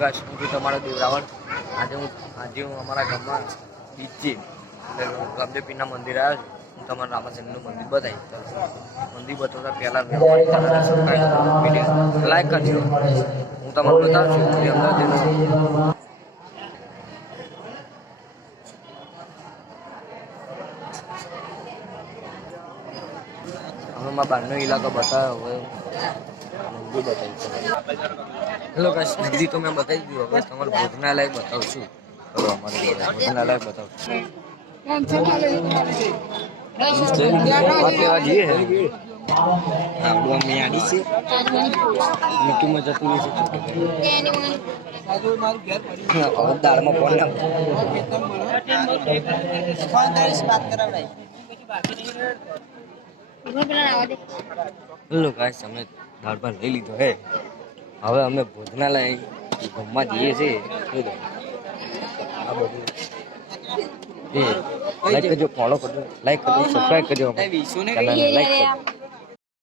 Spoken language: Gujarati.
ગાઈસ હું છું તમારો દેવરાવળ। આજે હું અમારા ગામમાં બીજે રામદેવપીરના મંદિર આવ્યો છું। હું તમારા રામાચંદ્રનું મંદિર બતાવીશ। મંદિર બતાવતા પહેલા વિડીયો લાઈક કરજો। હું તમને બતાવું છું કે અંદર જઈને અમે બહારનો ઇલાકો બતાવ્યો હવે મંદિર બતાવીશું। હેલો ગાઈસ મંદિર તો મેં બતાવી દીધું હવે તમારું ભોજનાલય બતાવું છું। ચલો અમારે ભોજનાલય બતાવું છું। લેવા જઈએ આપણું અમે આડી છે મીઠુંમાં જતું રહે છે દાળમાં ફોન ના હેલો ગાઈસ અમે દાળ ભાત લઈ લીધો હે હવે અમે ભોજનાલય જમવા જઈએ છીએ। આ બધું લાઈક કરજો, ફોલો કરજો, લાઈક કરજો, સબસ્ક્રાઈબ કરજો, ચેનલને લાઈક કરજો।